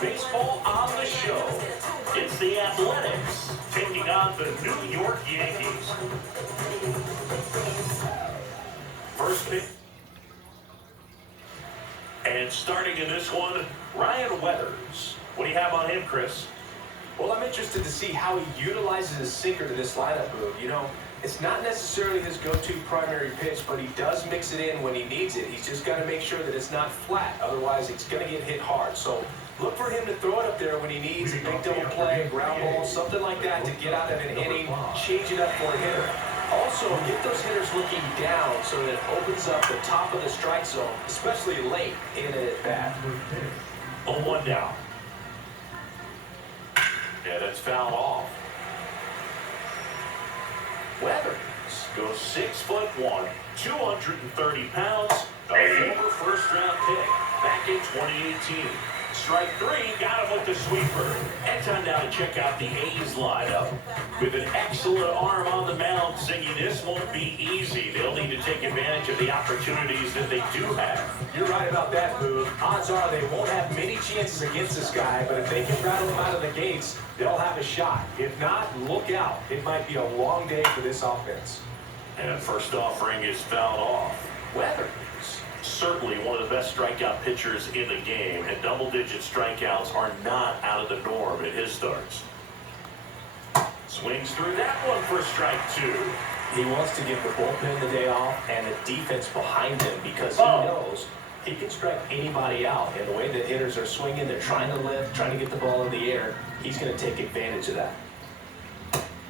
Baseball on the show. It's the Athletics taking on the New York Yankees. First pitch. And starting in this one, Ryan Weathers. What do you have on him, Chris? Well, I'm interested to see how he utilizes his sinker to this lineup move. You know, it's not necessarily his go-to primary pitch, but he does mix it in when he needs it. He's just got to make sure that it's not flat. Otherwise, it's going to get hit hard. So look for him to throw it up there when he needs a big double play, a ground ball, something like that to get out of an inning, change it up for a hitter. Also, get those hitters looking down so that it opens up the top of the strike zone, especially late in an at-bat. 0-1 down. Yeah, that's fouled off. Weathers goes 6'1", 230 pounds, a former first-round pick back in 2018. Strike three, got him with the sweeper. And time now to check out the A's lineup. With an excellent arm on the mound, Ziggy, this won't be easy. They'll need to take advantage of the opportunities that they do have. You're right about that, Boog. Odds are they won't have many chances against this guy, but if they can rattle him out of the gates, they'll have a shot. If not, look out. It might be a long day for this offense. And first offering is fouled off. Weathers. Certainly one of the best strikeout pitchers in the game, and double-digit strikeouts are not out of the norm in his starts. Swings through that one for strike two. He wants to give the bullpen the day off and the defense behind him because he knows he can strike anybody out. And the way that hitters are swinging, they're trying to lift, trying to get the ball in the air. He's going to take advantage of that.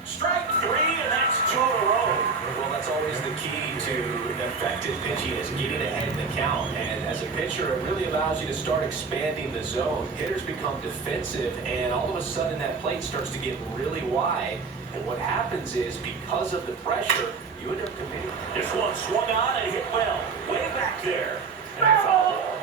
Strike three, and that's two in a row. Well, that's always the key to effective pitching is getting ahead in the count. And as a pitcher, it really allows you to start expanding the zone. Hitters become defensive, and all of a sudden that plate starts to get really wide. And what happens is, because of the pressure, you end up committing. This one swung on and hit well. Way back there. And a foul ball.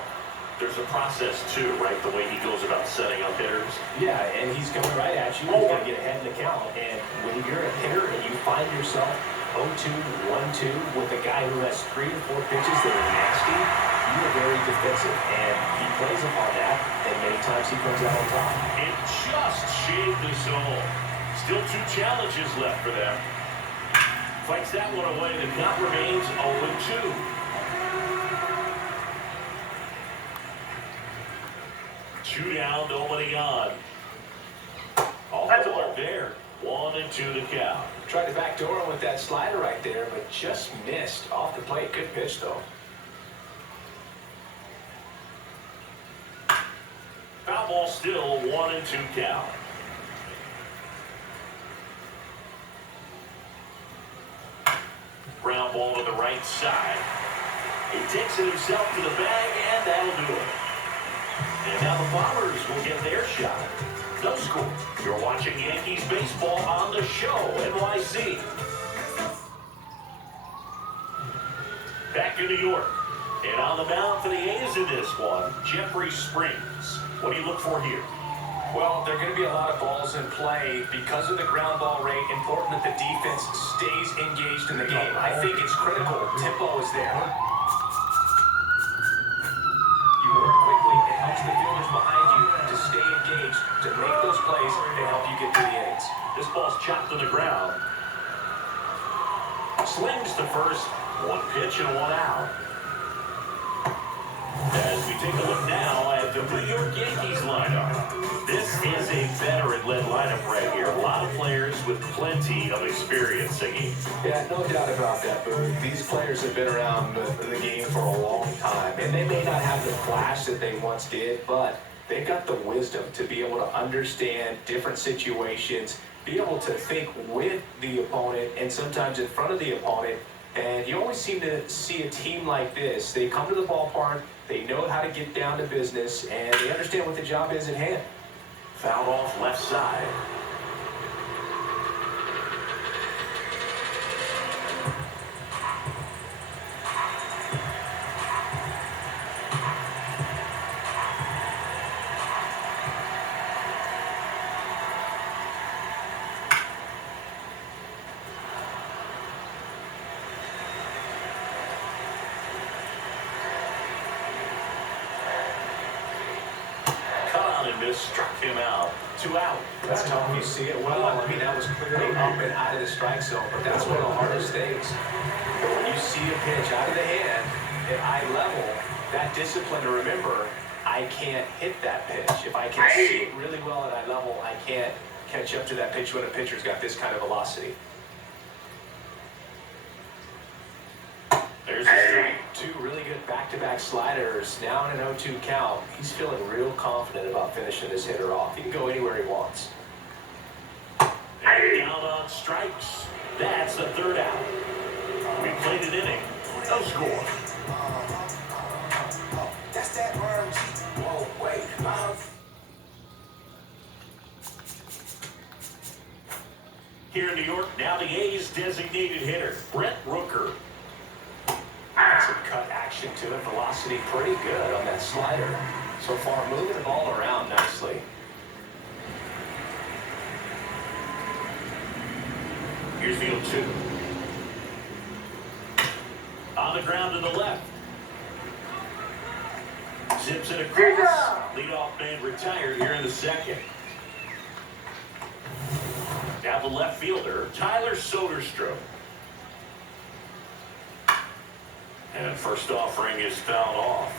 There's a process, too, right? The way he goes about setting up hitters. Yeah, and he's coming right at you. He's going to get ahead in the count. And when you're a hitter and you find yourself 0-2, 1-2 with a guy who has 3 or 4 pitches that are nasty, you are very defensive. And he plays upon that, and many times he comes out on top. It just shaved the zone. Still 2 challenges left for them. Fights that one away. The count remains 0-2. Two down, nobody on. All the ball there. 1-2 to count. Tried to backdoor him with that slider right there, but just missed off the plate. Good pitch, though. Foul ball still 1-2 count. Ground ball to the right side. He takes it himself to the bag, and that'll do it. And now the Bombers will get their shot. No score. You're watching Yankees baseball on the show, NYC. Back in New York. And on the mound for the A's in this one, Jeffrey Springs. What do you look for here? Well, there are going to be a lot of balls in play because of the ground ball rate. Important that the defense stays engaged in the game. I think it's critical. Tempo is there. You work quickly. It helps the fielders behind you to stay engaged, to make those plays and help you get through the innings. This ball's chopped to the ground. Slings to first. 1 pitch and 1 out. As we take a look now at the New York Yankees lineup. This is a veteran-led lineup right here. A lot of players with plenty of experience, Ziggy. Yeah, no doubt about that, Boog. These players have been around the game for a long time, and they may not have the flash that they once did, but they've got the wisdom to be able to understand different situations, be able to think with the opponent and sometimes in front of the opponent. And you always seem to see a team like this. They come to the ballpark, they know how to get down to business, and they understand what the job is at hand. Fouled off left side. just struck him out. 2 out. That's tough. You see it well. I mean, that was clearly up and out of the strike zone, but that's one of the hardest things. When you see a pitch out of the hand at eye level, that discipline to remember, I can't hit that pitch. If I can see it really well at eye level, I can't catch up to that pitch when a pitcher's got this kind of velocity. There's a strike. Two really good back-to-back sliders. Now in an 0-2 count. He's feeling real confident about finishing this hitter off. He can go anywhere he wants. And down on strikes. That's the 3rd out. We played an inning. No score. That's that word. Whoa, wait. Here in New York, now the A's designated hitter, Brent Rooker. Some cut action to it. Velocity pretty good on that slider. So far, moving the ball around nicely. Here's field 2. On the ground to the left. Zips it across. Leadoff man retired here in the 2nd. Now the left fielder, Tyler Soderstrom. And first offering is fouled off.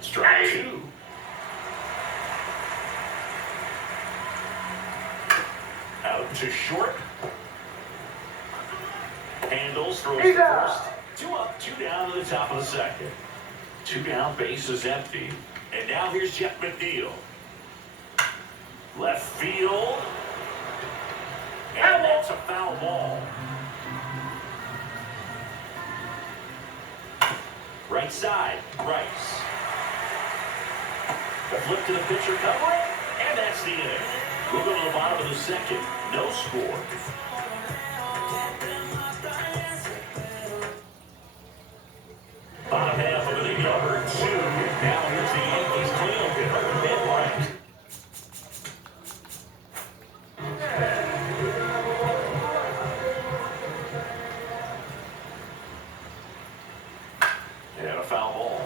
Strike 2. Out to short. Handles, throws to first. 2 up, 2 down to the top of the 2nd. 2 down, base is empty. And now here's Jeff McNeil. Left field. And that's a foul ball. Right side, Rice. The flip to the pitcher covering, and that's the inning. We'll go to the bottom of the 2nd. No score. Bottom half of inning number 2. Now here's the Yankees cleanup hitter, Ben Wright. And a foul ball.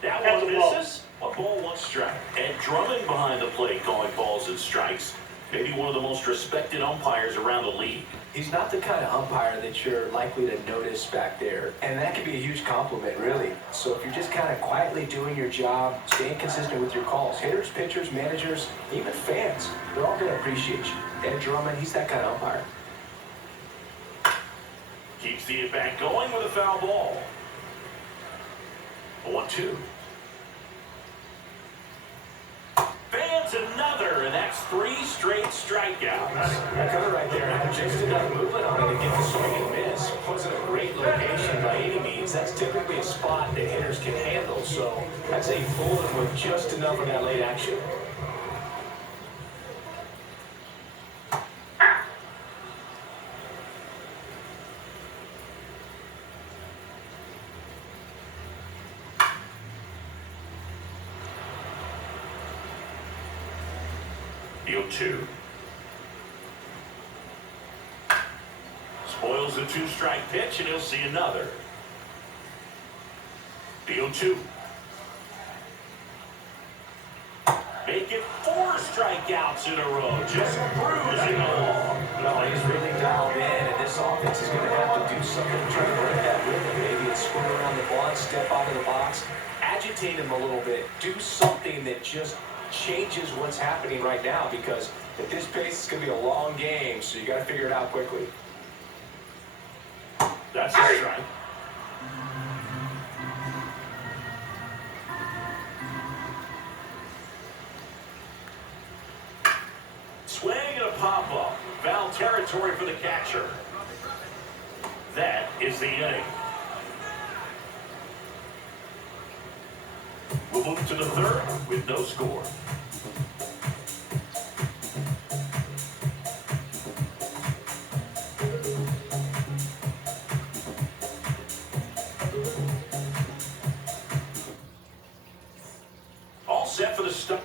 That one misses. 1 ball, 1 strike. And Drummond behind the plate calling balls and strikes. Maybe one of the most respected umpires around the league. He's not the kind of umpire that you're likely to notice back there. And that can be a huge compliment, really. So if you're just kind of quietly doing your job, staying consistent with your calls, hitters, pitchers, managers, even fans, they're all going to appreciate you. Ed Drummond, he's that kind of umpire. Keeps the at-bat going with a foul ball. 1-2. Fans another, and that's 3 straight strikeouts. That cutter right there had just enough movement on it to get the swing and miss. Wasn't a great location by any means. That's typically a spot that hitters can handle. So I'd say fooled him with just enough of that late action. Field 2. Spoils the 2-strike pitch, and he'll see another. Field 2. Make it 4 strikeouts in a row, just cruising along. No, he's really dialed in, and this offense is going to have to do something to try to break that rhythm. Maybe it's swing around the block, step out of the box, agitate him a little bit, do something that just changes what's happening right now, because at this pace it's going to be a long game, so you got to figure it out quickly. That's a strike. Swing and a pop-up. Foul territory for the catcher. That is the inning. We'll move to the 3rd with no score. All set for the start.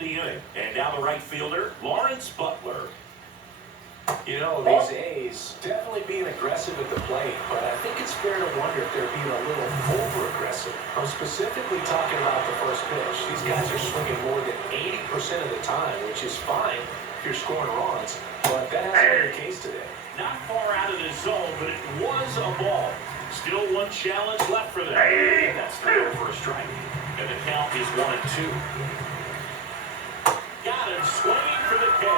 the inning. And now the right fielder, Lawrence Butler. You know, these A's definitely being aggressive at the plate, but I think it's fair to wonder if they're being a little over-aggressive. I'm specifically talking about the first pitch. These guys are swinging more than 80% of the time, which is fine if you're scoring runs, but that hasn't been the case today. Not far out of the zone, but it was a ball. Still one challenge left for them. And that's 3 for a strike. And the count is 1-2. Got him swinging for the K.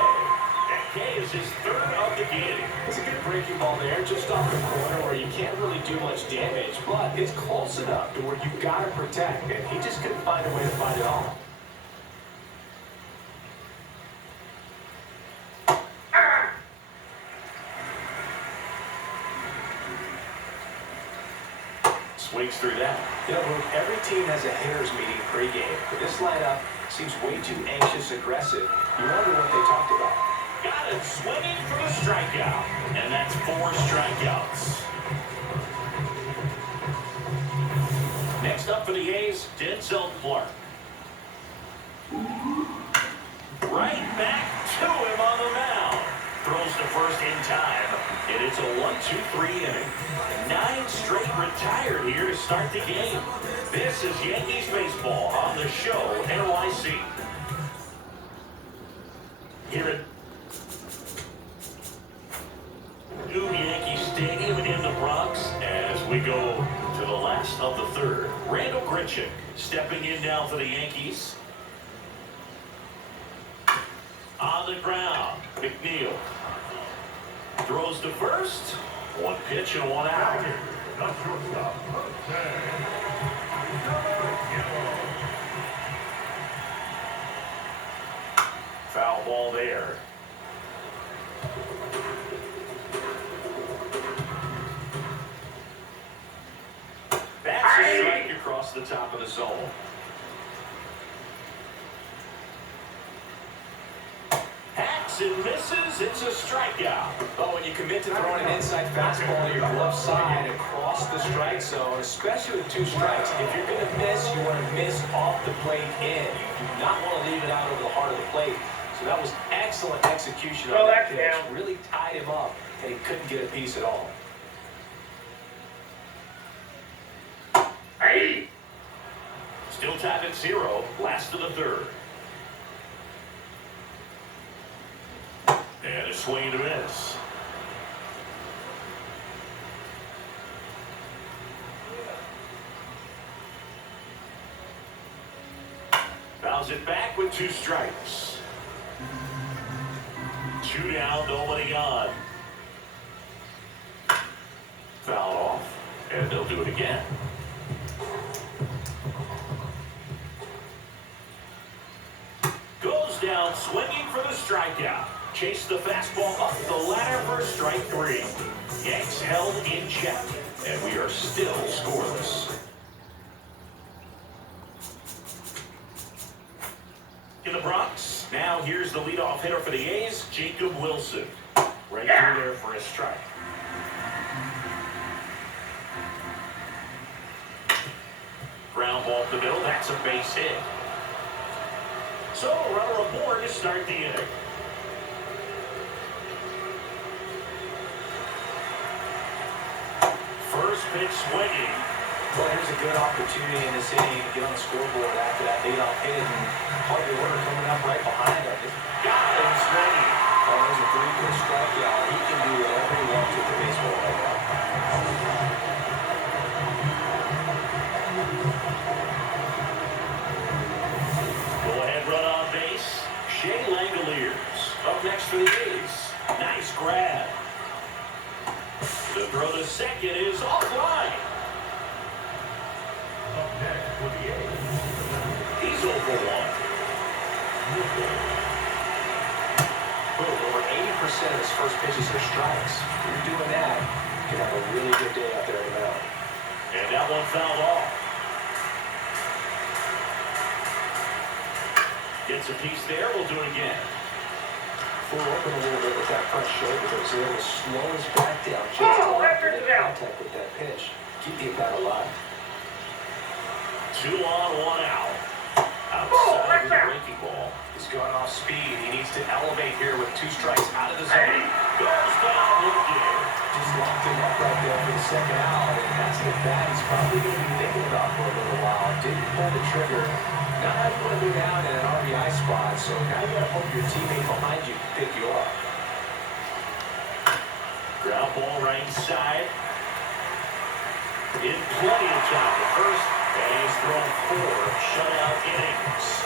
That K is his third of the game. It's a good breaking ball there, just off the corner where you can't really do much damage, but it's close enough to where you've got to protect, and he just couldn't find a way to find it all. Swings through that. You know, every team has a hitters meeting pregame, but this lineup seems way too anxious, aggressive. You wonder what they talked about. Got him swinging for the strikeout. And that's 4 strikeouts. Next up for the A's, Denzel Clark. Right back to him on the mound. Throws to first in time, and it's a 1-2-3 inning. 9 straight retired here to start the game. This is Yankees baseball on the show NYC. Here at New Yankee Stadium in the Bronx as we go to the last of the third. Randall Grichuk stepping in now for the Yankees. On the ground, McNeil throws to first. 1 pitch and 1 out. Foul ball there. That's a strike across the top of the zone. And misses, it's a strikeout. Oh, when you commit to throwing an inside fastball to your glove side across the strike zone, especially with 2 strikes, if you're going to miss, you want to miss off the plate in. You do not want to leave it out over the heart of the plate. So that was excellent execution on that pitch. Really tied him up, and he couldn't get a piece at all. Still tied at 0, last of the third. And a swing to miss. Fouls it back with 2 strikes. 2 down, nobody on. Foul off, and they'll do it again. Goes down swinging for the strikeout. Chased the fastball up the ladder for strike 3. Yanks held in check, and we are still scoreless. In the Bronx, now here's the leadoff hitter for the A's, Jacob Wilson. Right through there for a strike. Ground ball to the middle, that's a base hit. So, runner aboard to start the inning. First pitch swinging. Well, here's a good opportunity in this inning to get on the scoreboard after that leadoff hit, and Harvey Winter coming up right behind him. Got him swinging. Oh, there's a 3-pitch strikeout. He can do whatever he wants with the baseball right now. Go ahead, run on base. Shea Langoliers up next for the A's. Nice grab. The throw to second is offline. Up next for the A's. He's over 1. Over 80% of his first pitches are strikes. If you're doing that, you can have a really good day out there in the mound. And that one fouled off. Gets a piece there, we'll do it again. Full open a little bit with that front shoulder, but was able to slow his back down just enough to make contact with that pitch. Keep the at-bat alive. 2 on, 1 out. Outside with the breaking ball. The He's gone off speed. He needs to elevate here with 2 strikes out of the zone. Goes down looking. Just locked him up right there for the second out. And that's an at-bat he's probably going to be thinking about for a little while. Didn't pull the trigger. Now you want to go down in an RBI spot. So now you got to hope your teammate behind you can pick you up. Ground ball right side. In plenty of time at first. And he's thrown 4 shutout innings.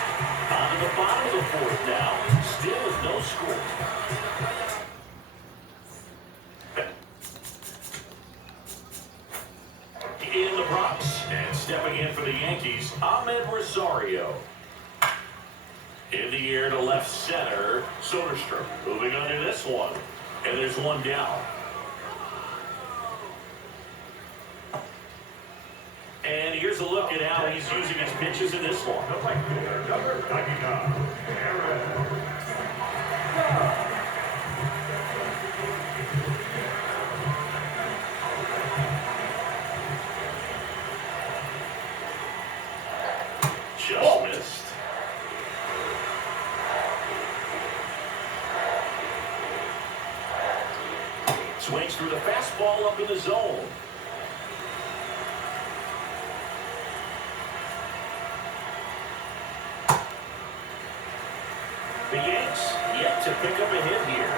On to the bottom of the 4th now. Still is no score. In the Bronx, and stepping in for the Yankees, Ahmed Rosario. In the air to left center, Soderstrom moving under this one. And there's one down. And here's a look at how he's using his pitches in this one. Number 99, Aaron. Just missed. Swings through the fastball up in the zone. The Yanks yet to pick up a hit here.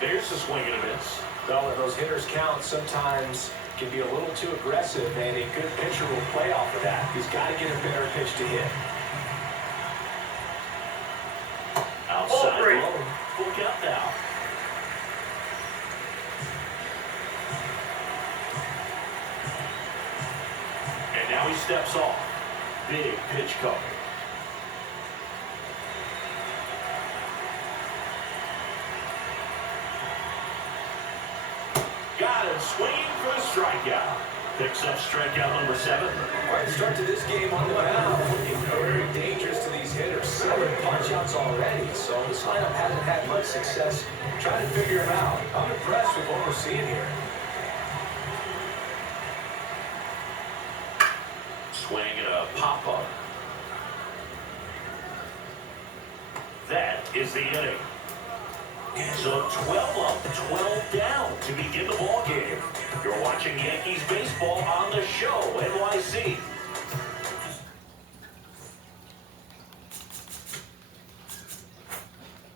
There's the swing and a miss. Well, when those hitters count, sometimes can be a little too aggressive, and a good pitcher will play off of that. He's got to get a better pitch to hit. Outside low. Full count now. And now he steps off. Big pitch coming. Got it. Swinging for the strikeout. Picks up strikeout number 7. Right, start to this game on the mound. Looking very dangerous to these hitters. 7 punch-outs already, so this lineup hasn't had much success trying to figure him out. I'm impressed with what we're seeing here. Swing and a pop-up. That is the inning. So 12 up, 12 down to begin the ball game. You're watching Yankees baseball on the show, NYC.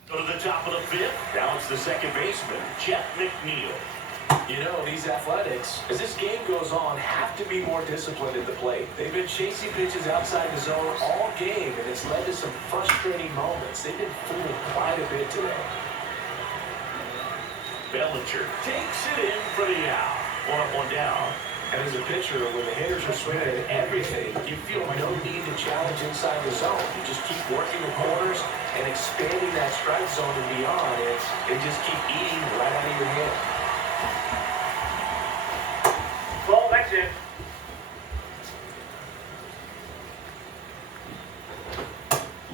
Go to the top of the 5th. Now it's the second baseman, Jeff McNeil. You know, these Athletics, as this game goes on, have to be more disciplined at the plate. They've been chasing pitches outside the zone all game, and it's led to some frustrating moments. They've been fooled quite a bit today. Bellinger takes it in for the out. 1 up, 1 down. And as a pitcher, when the hitters are swinging at everything, you feel no need to challenge inside the zone. You just keep working the corners and expanding that strike zone and beyond. They just keep eating right out of your hand. Well, that's it.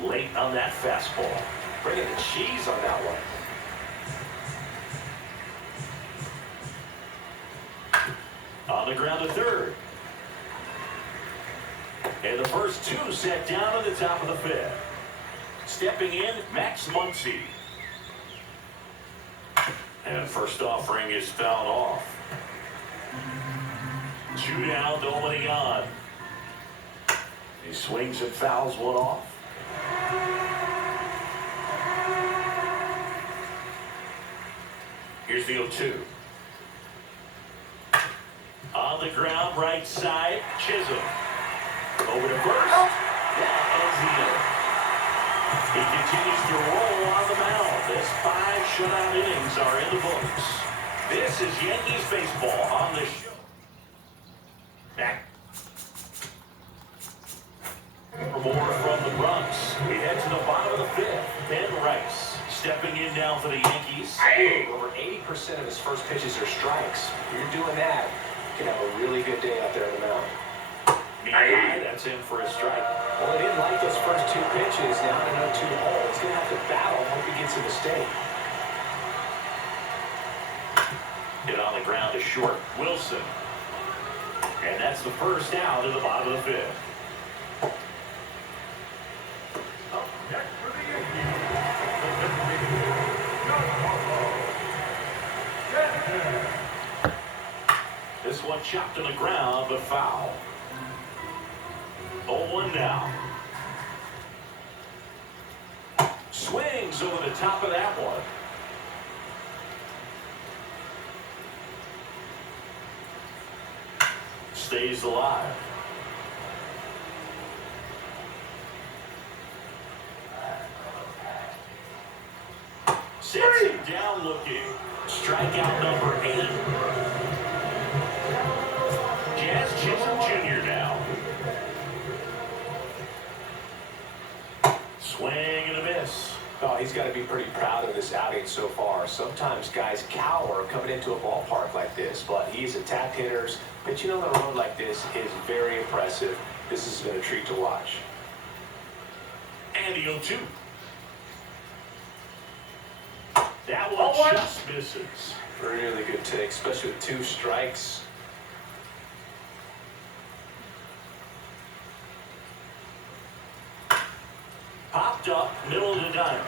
Late on that fastball. Bringing the cheese on that one. On the ground to third. And the first 2 set down at the top of the 5th. Stepping in, Max Muncy. And first offering is fouled off. 2 down, nobody on. He swings and fouls one off. Here's the 0-2. On the ground, right side, Chisholm. Over to first. That ends the inning. He continues to roll on the mound. His 5 shutout innings are in the books. This is Yankees baseball on the show. Back. For more from the Bronx, we head to the bottom of the 5th. Ben Rice stepping in now for the Yankees. Over 80% of his first pitches are strikes. If you're doing that, you can have a really good day out there on the mound. That's in for a strike. Well, he didn't like those first 2 pitches. Now in an 0-2 hole, he's going to have to battle. Hope he gets a mistake. Hit on the ground to short. Wilson. And that's the first out in the bottom of the fifth. Up next for the Yankees, the Yankees. This one chopped to the ground, but foul. 0-1 now. Swings over the top of that one. Stays alive. Sits him down looking. Strikeout number 8. Jazz Chisholm Jr. now. Swing and a miss. Oh, he's got to be pretty proud of this outing so far. Sometimes guys cower coming into a ballpark like this, but he's attacked hitters. Pitching on the road like this is very impressive. This has been a treat to watch. And the 0-2. That one just misses. Really good take, especially with 2 strikes. Popped up, middle of the diamond.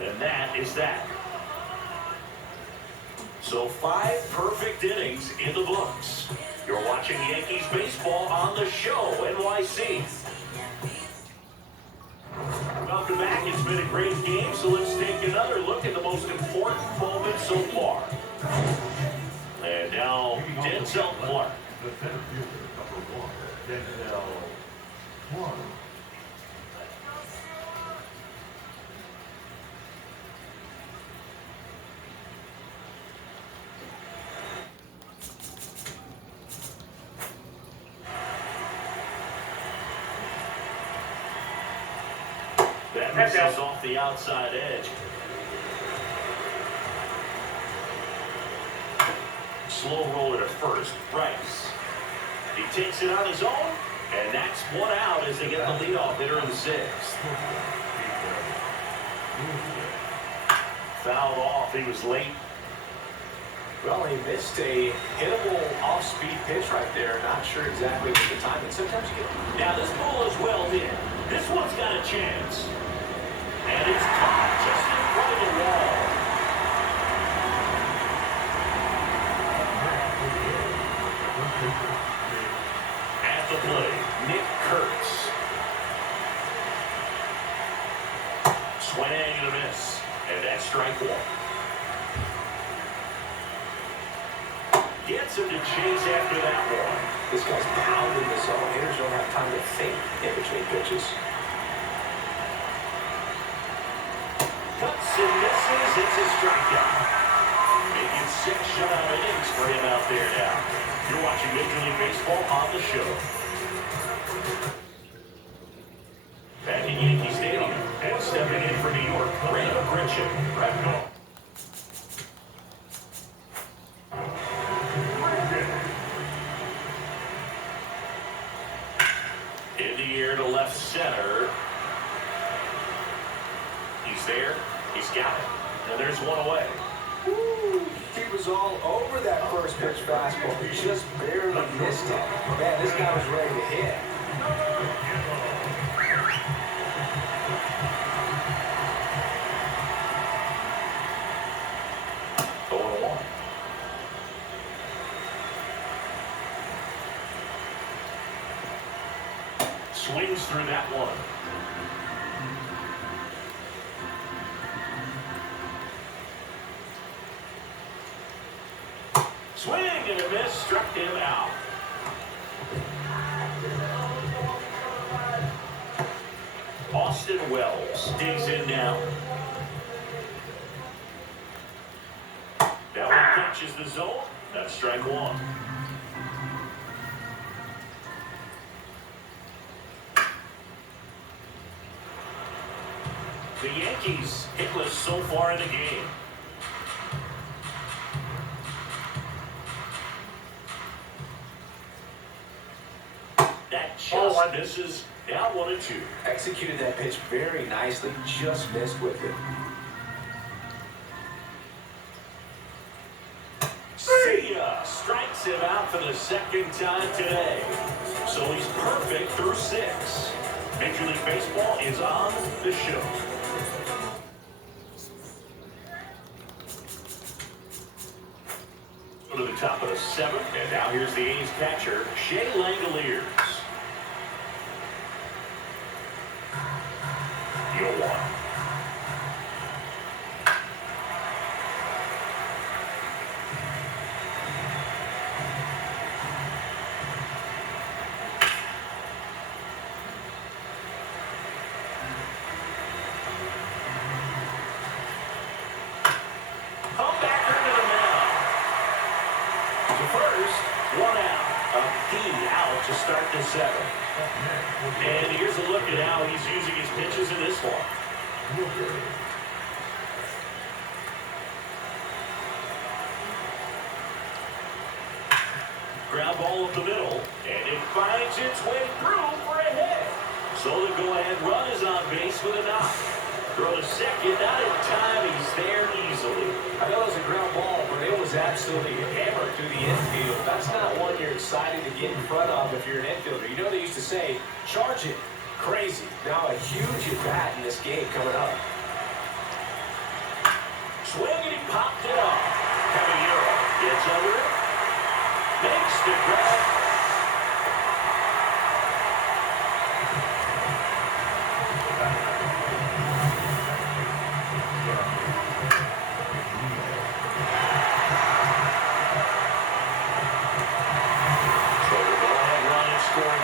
And that is that. So 5 perfect innings in the books. You're watching Yankees baseball on the show, NYC. Welcome back. It's been a great game, so let's take another look at the most important moment so far. And now, Denzel Clark. The center fielder, number 1, Denzel Clark. That misses off the outside edge. Slow roller to first, Bryce. He takes it on his own, and that's 1 out as they get the leadoff hitter in the 6th. Fouled off, he was late. Well, he missed a hittable off-speed pitch right there. Not sure exactly what the time is. Sometimes you get... Now this ball is well hit. This one's got a chance. And it's caught just in front of the wall. At the plate, Nick Kurtz. Swing and a miss. And that's strike 1. Gets him to chase after that one. This guy's pounding the zone. Hitters don't have time to think in between pitches. Cuts and misses. It's a strikeout. Making 6 shutout innings for him out there now. You're watching Major League Baseball on the show. Back in Yankee Stadium and stepping in for New York, Brandon Gritchen. Right on. In the air to left center. He's there. He's got it. And there's 1 away. Woo! He was all over that first pitch fastball. He just barely missed it. Man, this guy was ready to hit. 0-1. Swings through that one. Swing and a miss, struck him out. Austin Wells digs in now. That one catches the zone. That's strike 1. The Yankees hitless so far in the game. That just misses. Now 1-2. Executed that pitch very nicely. Just missed with it. See ya. Strikes him out for the second time today. So he's perfect through 6. Major League Baseball is on the show. Go to the top of the 7th, and now here's the A's catcher, Shea Langoliers. 0-1. To start the 7th. And here's a look at how he's using his pitches in this one. Ground ball up the middle, and it finds its way through for a hit. So the go-ahead run is on base with a knock. Throw to second, not in time, he's there easily. I know it was a ground ball, but it was absolutely hammered through the infield. That's not one you're excited to get in front of if you're an infielder. You know they used to say, charge it. Crazy. Now a huge at-bat in this game coming up. Swing and he popped it off. Caballero gets under it. Makes the grab.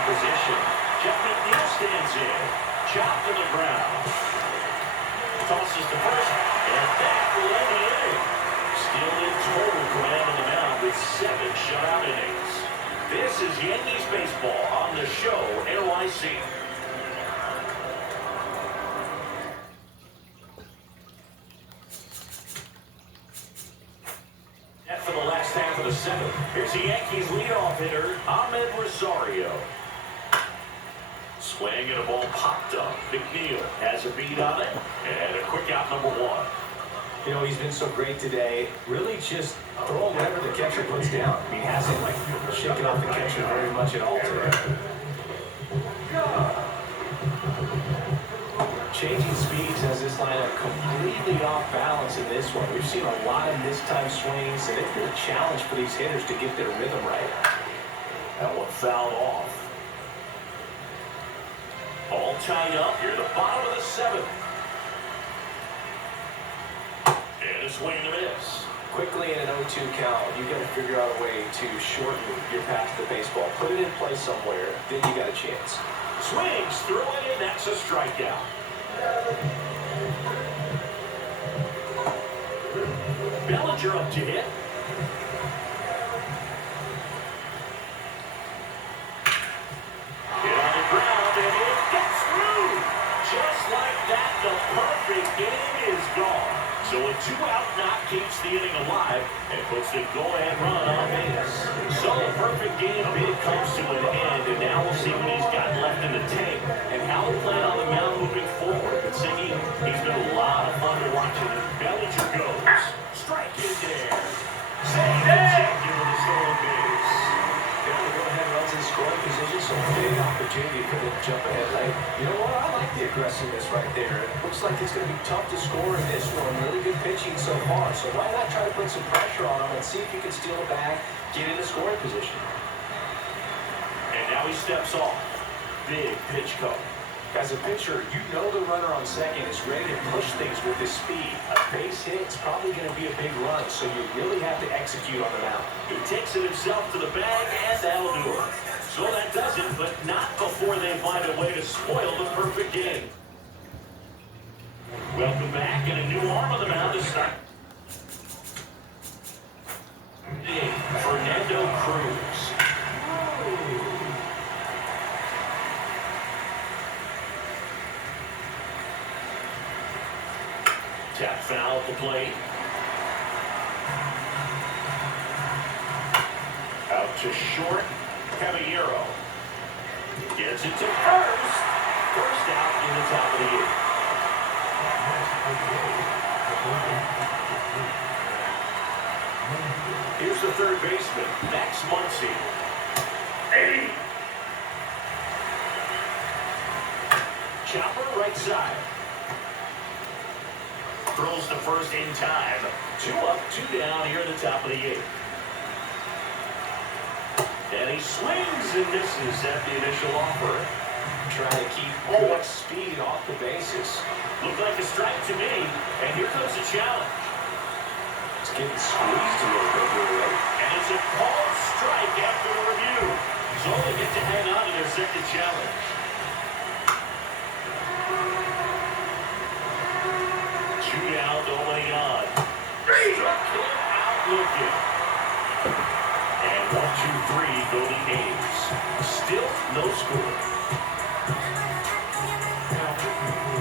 Position. Jeff McNeil stands in. Chopped to the ground. Tosses to first. And that will end the inning. Still in total command of the mound with 7 shutout innings. This is Yankees baseball on the show, NYC. And for the last half of the 7th, here's the Yankees leadoff hitter, Ahmed Rosario. Swing and a ball popped up. McNeil has a beat on it, and a quick out number 1. You know, he's been so great today. Really just throw him whatever the catcher puts down. He hasn't, shaken off the catcher very much at all today. Changing speeds has this lineup completely off balance in this one. We've seen a lot of mistimed swings, and it's been a challenge for these hitters to get their rhythm right. That one fouled off. All tied up here at the bottom of the 7th. And a swing and a miss. Quickly in an 0-2 count, you got to figure out a way to shorten your path to the baseball. Put it in play somewhere, then you got a chance. Swings through it, and that's a strikeout. Bellinger up to hit. Hit on the ground, and it gets through. Just like that, the perfect game is gone. So a 2-out knock keeps the inning alive and puts the go-ahead run on base. So a perfect game bid comes to an end, and now we'll see what he's got left in the tank and how he'll play on the mound moving forward. But Siggy, he's been a lot of fun to watch, and Bellinger goes. Strike is there. Save it with the stolen base. There we go ahead, runs in scoring position, so big opportunity to come in and jump ahead late. You know what? I like the aggressiveness right there. It looks like it's going to be tough to score in this one. Really good pitching so far, so why not try to put some pressure on him and see if you can steal it back, get in a scoring position. And now he steps off. Big pitch coming. As a pitcher, you know the runner on second is ready to push things with his speed. A base hit is probably going to be a big run, so you really have to execute on the mound. He takes it himself to the bag, and that'll do it. So that does it, but not before they find a way to spoil the perfect game. Welcome back, and a new arm on the mound to start. Fernando Cruz. Tap foul at the plate. Out to short. Caballero gets it to first. First out in the top of the 8th. Here's the third baseman, Max Muncy. Hey. Chopper right side. Throws the first in time. 2 up, 2 down here at the top of the 8th. And he swings and misses at the initial offer. Trying to keep much speed off the bases. Looked like a strike to me, and here comes the challenge. It's getting squeezed a little bit here. And it's a called strike after the review. So they get to hang on to their second challenge. 2 down, nobody on. Struck him out looking. And 1, 2, 3 go the A's. Still no score.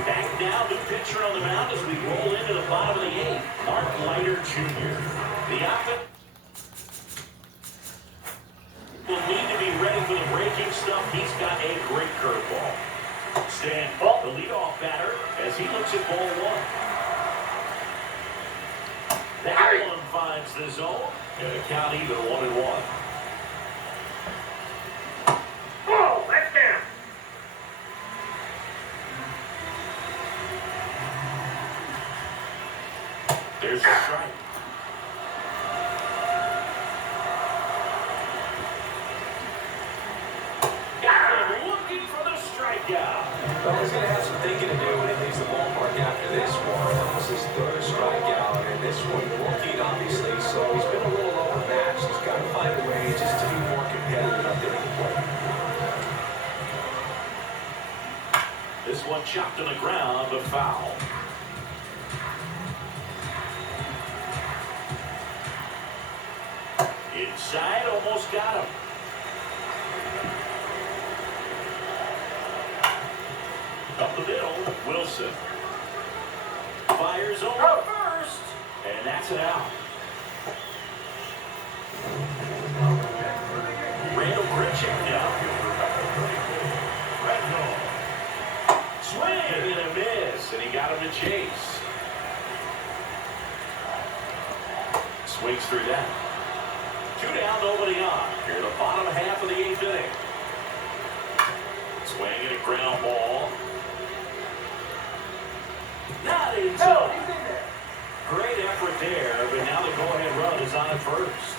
Back now, new pitcher on the mound as we roll into the bottom of the 8th. Mark Leiter Jr. The offense will need to be ready for the breaking stuff. He's got a great curveball. Stan, the leadoff batter, as he looks at ball 1. That one finds the zone. And a count even 1-1. Oh, that's down. There's a strike. Got him looking for the strikeout. Well, he's going to have some thinking to do when he leaves the ballpark after this one. That was his 3rd strikeout, and this one looking, obviously, so he's been a little overmatched. He's got to find a way just to be more competitive up there at the plate. This one chopped on the ground, but foul. Inside, almost got him. Up the middle, Wilson. Fires over first, and that's it out. Randall Grichuk now. Swing and a miss, and he got him to chase. Swings through that. 2 down, nobody on. Here in the bottom half of the 8th inning. Swinging a ground ball. Not in zone. Great effort there, but now the go-ahead run is on at first.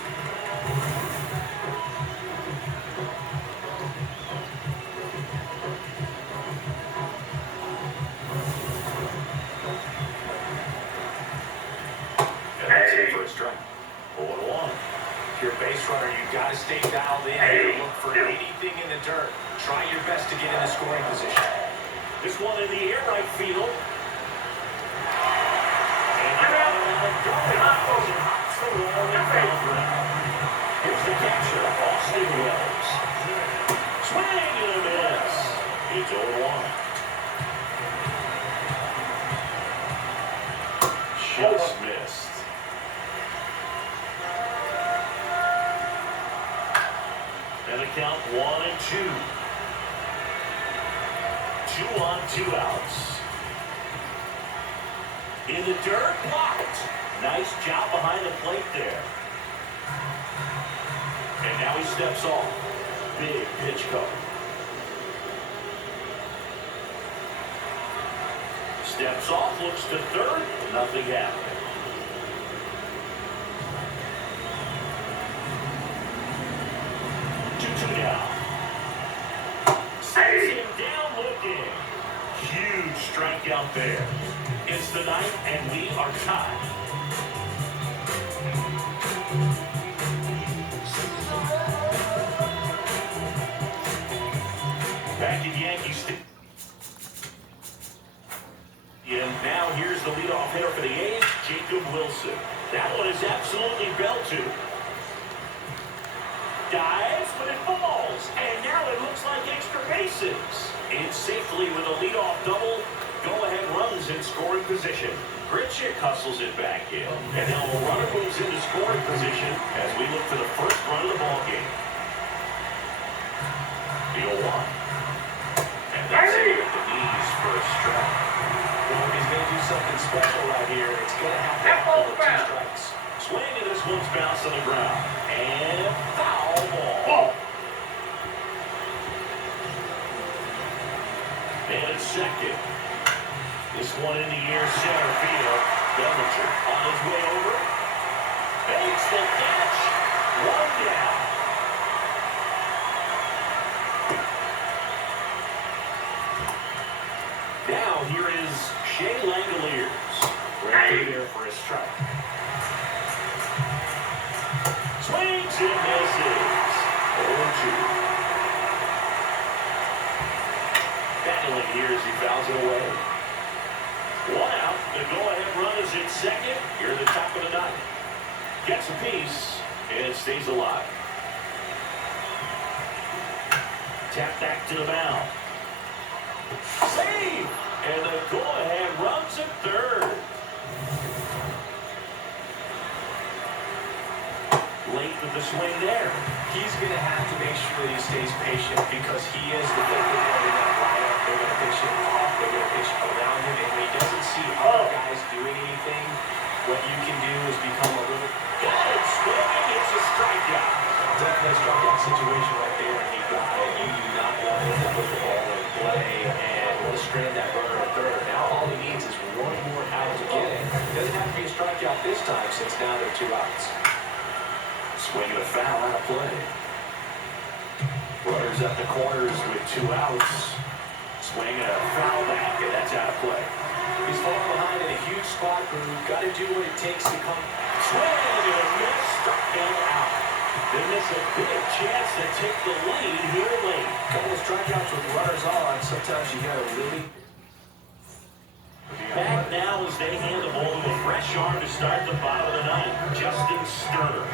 And that's it for a strike. 0-1. If you're a base runner, you've got to stay dialed in and look for anything in the dirt. Try your best to get in the scoring position. This one in the air right field. Here's the catcher, Austin Wells. Swing and a miss. It's 0-1. Just missed. And the count 1-2. 2 on, 2 outs. In the dirt, blocked. Nice job behind the plate there. And now he steps off. Big pitch cover. Steps off, looks to third. Nothing happening. Two down. Sends him down looking. Huge strikeout there. It's the 9th, and we are tied. Back in Yankees Stadium. And now here's the leadoff hitter for the A's, Jacob Wilson. That one is absolutely belted. Dives, but it falls. And now it looks like extra bases. It's safely with a leadoff double. Go-ahead runs in scoring position. Grichuk hustles it back in. And now the runner moves into scoring position as we look for the first run of the ballgame. The 0-1. And that's it with the knees for a strike. Well, he's going to do something special right here. It's going to have to happen with 2 strikes. Swing, and this one's bounced on the ground. And foul ball. And it's second. This one in the air, center field. Bellinger on his way over. Makes the catch. One down. Now here is Shea Langoliers. Right through there for a strike. Swings and misses. 0-2. Battling here as he fouls it away. One out. The go-ahead run is in second. Here at the top of the ninth. Gets a piece and stays alive. Tap back to the mound. Save! And the go-ahead runs at third. Late with the swing there. He's going to have to make sure that he stays patient because he is the fifth man in that lineup. They're going to pitch him off. They're going to pitch around him. And when he doesn't see other guys doing anything, what you can do is become a little... Got it. Swinging. It's a strikeout. Definitely a strikeout situation right there. And he got it. You do not want him to put the ball in play and want to strand that runner at third. Now all he needs is one more out to get it. It doesn't have to be a strikeout this time since now there are 2 outs. Swinging a foul out of play. Runners at the corners with 2 outs. Swinging a foul back, and that's out of play. He's falling behind in a huge spot, but we've got to do what it takes to come. Swing and a miss, struck him out. They miss a big chance to take the lead here late. Couple of strikeouts with runners on. Sometimes you got to really. Back now as they hand the ball to a fresh arm to start the bottom of the ninth. Justin Sterner.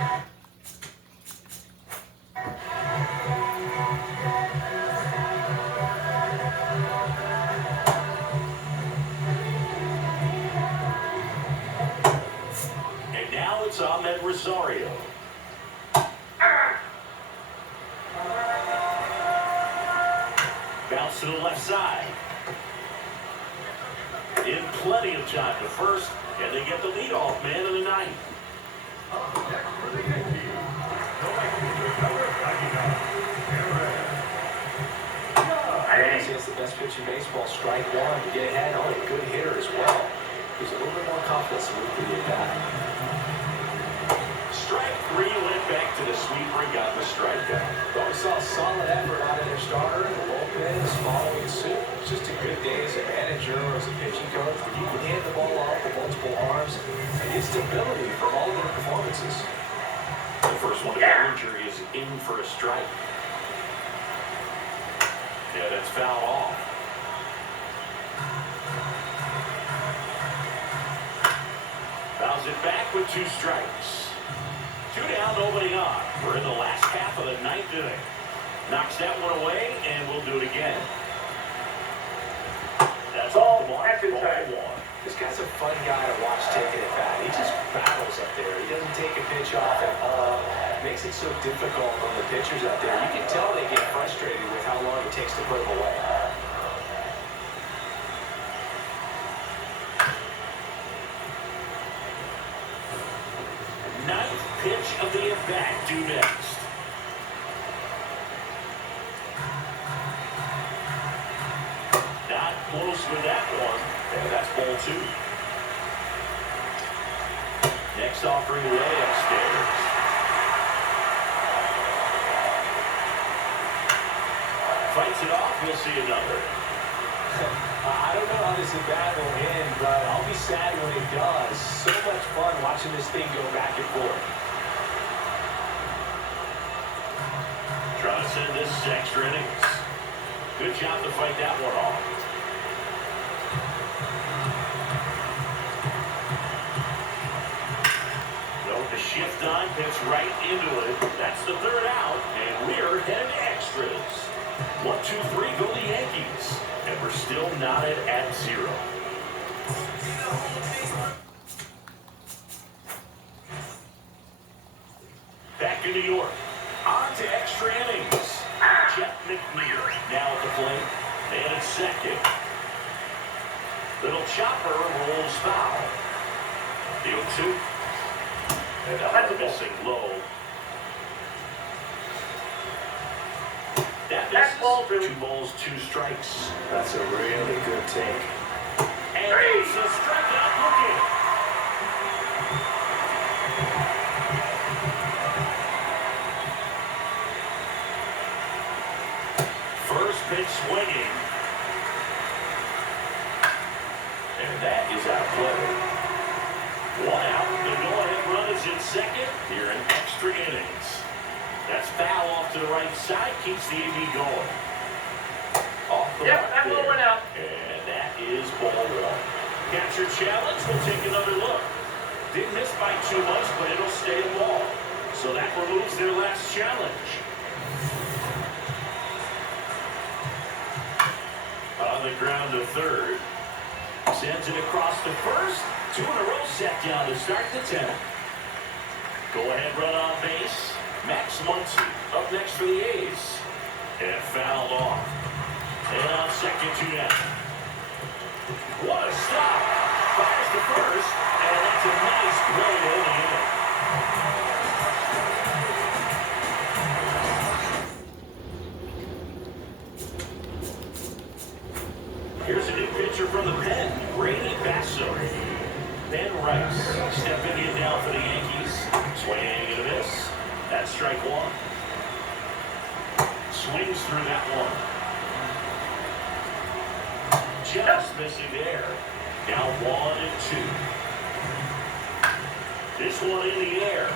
And now it's Ahmed Rosario. Bounce to the left side. In plenty of time to first, and they get the leadoff man in the ninth. For the Yankees, number 99, It's the best pitch in baseball. Strike one to get ahead on a good hitter as well. He's a little bit more confidence to move to the at-bat. Strike 3 went back to the sweeper and got the strikeout. But we saw a solid effort out of their starter, and the bullpen is following suit. It's just a good day as a manager or as a pitching coach, but you can hand the ball off with multiple arms and get stability from all of their performances. The first one to Bellinger is in for a strike. Yeah, that's fouled off. Fouls it back with 2 strikes. 2 down, nobody on. We're in the last half of the ninth inning. Knocks that one away, and we'll do it again. That's all the mark. Ball 1. This guy's a fun guy to watch taking it back. He just battles up there. He doesn't take a pitch off at all. Makes it so difficult on the pitchers out there. You can tell they get frustrated with how long it takes to put him away. Ninth pitch of the at-bat due next. Not close with that one. And that's ball 2. Next offering way upstairs. Fights it off. We'll see another. I don't know how this at-bat will end, but I'll be sad when it does. So much fun watching this thing go back and forth. Trying to send this to extra innings. Good job to fight that one off. The shift on, pitch right into it. That's the 3rd out, and we're headed to extras. 1, 2, 3, go the Yankees. And we're still knotted at 0. Back in New York. On to extra innings. Jeff McNeil now at the plate. And it's second. Little chopper rolls foul. The 0-2. And another missing low. That misses. 2 balls, 2 strikes. That's a really good take. And he's a strikeout looking. First pitch swinging. And that is out of play. 1 out. The go-ahead run is in second here in extra innings. That's foul off to the right side. Keeps the AB going. Off the mark that there. ball went out. And that is ball 1. Catcher challenge. We'll take another look. Didn't miss by too much, but it'll stay a ball. So that removes their last challenge. On the ground to third. Sends it across to first. 2 in a row set down to start the 10th. Go ahead run on base. Max Muncy up next for the A's. And fouled off. And on second to now. What a stop. Fires to first. And that's a nice play to end the inning. Here's a new pitcher from the pen, Brady Basso. Ben Rice stepping in now for the Yankees. Swinging and a miss. That's strike 1. Swings through that one. Just missing there. Now 1 and 2. This one in the air.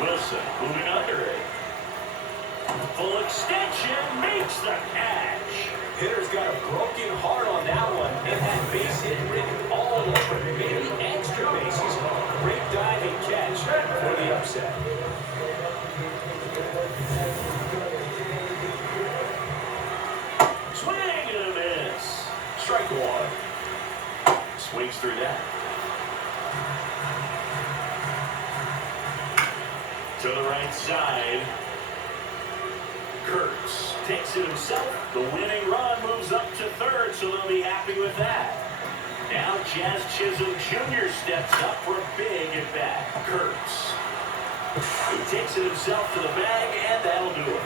Wilson moving under it. Full extension makes the catch. Hitter's got a broken heart on that one, and that base hit written all over him. Maybe extra bases. Great dive and catch for the upset. Swing and a miss. Strike 1. Swings through that. To the right side. Kurtz takes it himself. The winning run moves up to third, so they'll be happy with that. Now Jazz Chisholm Jr. steps up for a big at bat. Kurtz. He takes it himself to the bag, and that'll do it.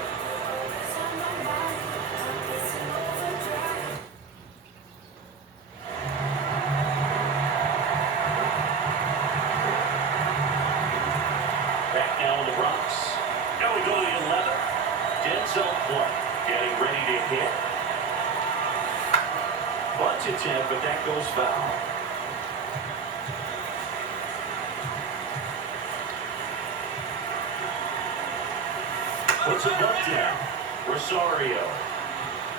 Back now in the Bronx. Now we go to the 11th. Denzel Clark getting ready to hit. Bunch attempt, but that goes foul. Puts a bunt down. Rosario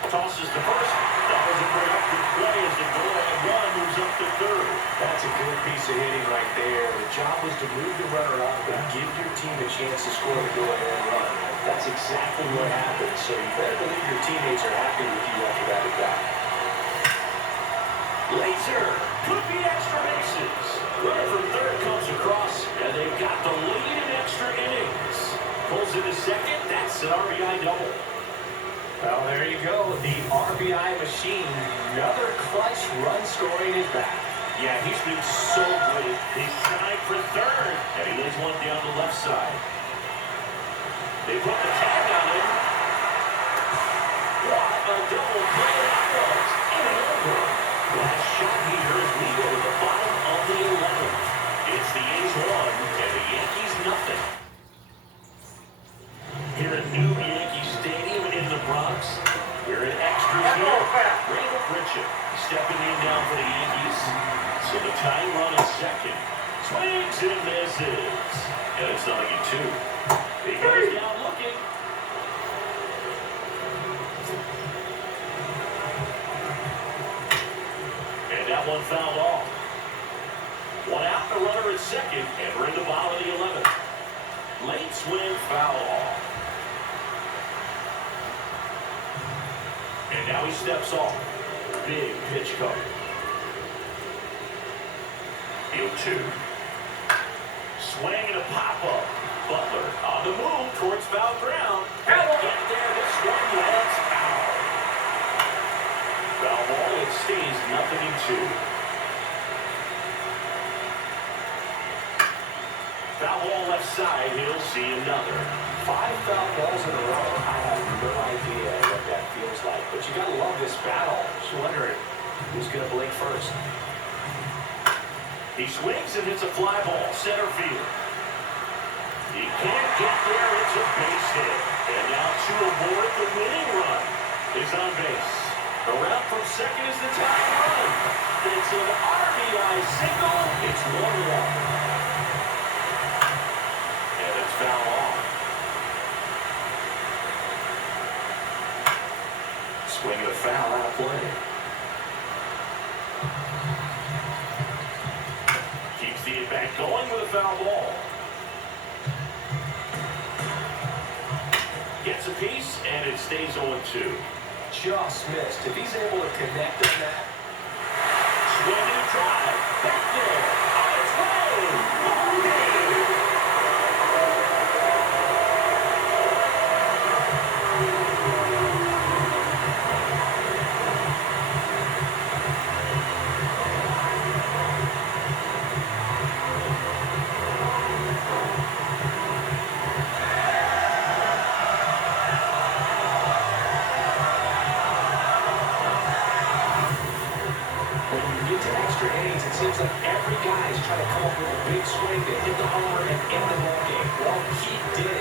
tosses to first. That was a productive play as the go-ahead run moves up to third. That's a good piece of hitting right there. The job was to move the runner up and give your team a chance to score the go-ahead run. That's exactly what happened, so you better believe your teammates are happy with you after that at bat. Laser could be extra bases. Runner from third comes across, and they've got the lead in extra innings. Pulls into second. That's an RBI double. Well, there you go. The RBI machine. Another clutch run scoring is back. Yeah, he's been so good. He's tied for third, and he lays one down the left side. They put the tag on him. What a double play that was. And over. Last shot here as we go to the bottom of the 11th. It's the A's 1 and the Yankees nothing. Here at New Yankee Stadium in the Bronx, we're in extras here. Randall Pritchett stepping in now for the Yankees. So the tying run is second. Swings and misses. And it's 0-2. He goes down looking. And that one fouled off. 1 out, the runner at second, and we're in the bottom of the 11th. Late swing, foul off. And now he steps off. Big pitch coming. 0-2. Swing and a pop-up. Butler on the move towards foul ground. Get there, this one lands out. Foul ball, it stays 0-2. Foul ball left side. He'll see another. 5 foul balls in a row. I have no idea what that feels like. But you got to love this battle. Just wondering who's going to blink first. He swings and hits a fly ball. Center field. He can't get there. It's a base hit. And now 2 aboard. The winning run is on base. Around from second is the tying run. It's an RBI single. It's 1-1. And it's foul off. Swing and a foul out of play. Keeps the at-bat going with a foul ball. Gets a piece, and it stays 0-2. Just missed. If he's able to connect on that. Swing and a drive. Back there. On its way. Ball game. It seems like every guy is trying to come up with a big swing to hit the homer and end the ball game. Well, he did